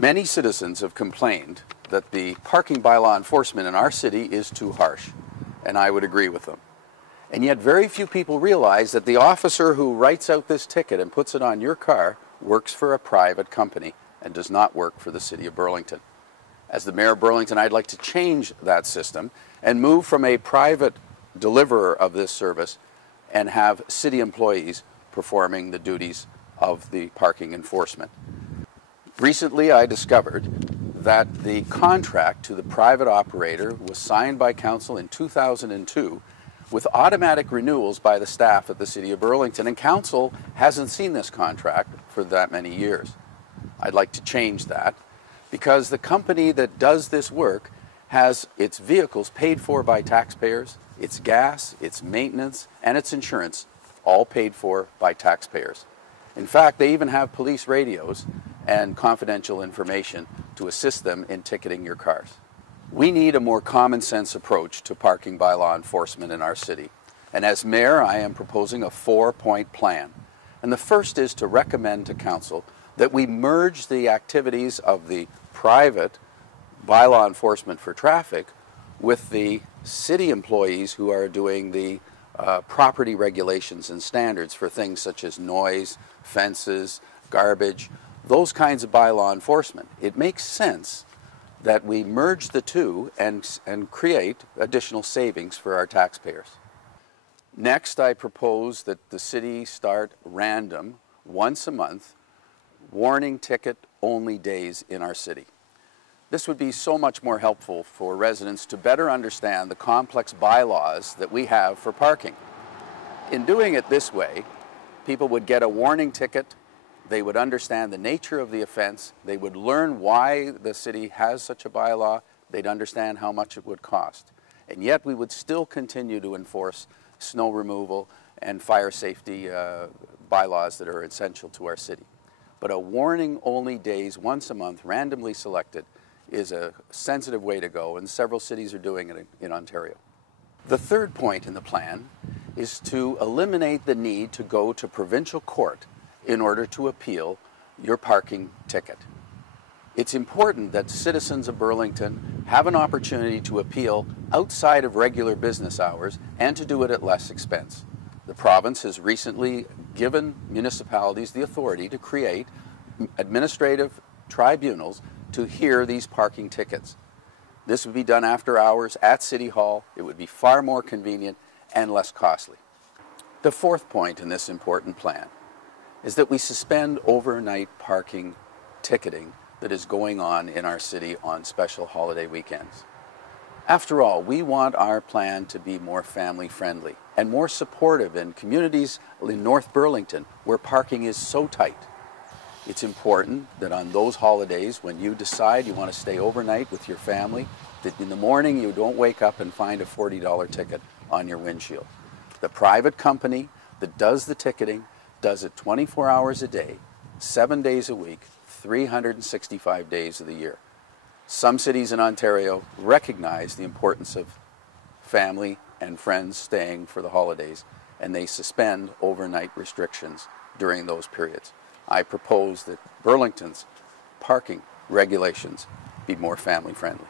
Many citizens have complained that the parking bylaw enforcement in our city is too harsh, and I would agree with them. And yet very few people realize that the officer who writes out this ticket and puts it on your car works for a private company and does not work for the City of Burlington. As the Mayor of Burlington, I'd like to change that system and move from a private deliverer of this service and have city employees performing the duties of the parking enforcement. Recently, I discovered that the contract to the private operator was signed by Council in 2002 with automatic renewals by the staff at the City of Burlington, and Council hasn't seen this contract for that many years. I'd like to change that because the company that does this work has its vehicles paid for by taxpayers, its gas, its maintenance, and its insurance all paid for by taxpayers. In fact, they even have police radios and confidential information to assist them in ticketing your cars. We need a more common sense approach to parking bylaw enforcement in our city. And as mayor, I am proposing a 4-point plan. And the first is to recommend to council that we merge the activities of the private bylaw enforcement for traffic with the city employees who are doing the property regulations and standards for things such as noise, fences, garbage, those kinds of bylaw enforcement. It makes sense that we merge the two and create additional savings for our taxpayers. Next, I propose that the city start random, once a month, warning ticket only days in our city. This would be so much more helpful for residents to better understand the complex bylaws that we have for parking. In doing it this way, people would get a warning ticket, they would understand the nature of the offense, they would learn why the city has such a bylaw, they'd understand how much it would cost. And yet we would still continue to enforce snow removal and fire safety bylaws that are essential to our city. But a warning only days, once a month, randomly selected, is a sensitive way to go, and several cities are doing it in Ontario. The third point in the plan is to eliminate the need to go to provincial court in order to appeal your parking ticket. It's important that citizens of Burlington have an opportunity to appeal outside of regular business hours and to do it at less expense. The province has recently given municipalities the authority to create administrative tribunals to hear these parking tickets. This would be done after hours at City Hall. It would be far more convenient and less costly. The fourth point in this important plan is that we suspend overnight parking ticketing that is going on in our city on special holiday weekends. After all, we want our plan to be more family-friendly and more supportive in communities in North Burlington where parking is so tight. It's important that on those holidays when you decide you want to stay overnight with your family, that in the morning you don't wake up and find a $40 ticket on your windshield. The private company that does the ticketing does it 24 hours a day, 7 days a week, 365 days of the year. Some cities in Ontario recognize the importance of family and friends staying for the holidays, and they suspend overnight restrictions during those periods. I propose that Burlington's parking regulations be more family friendly.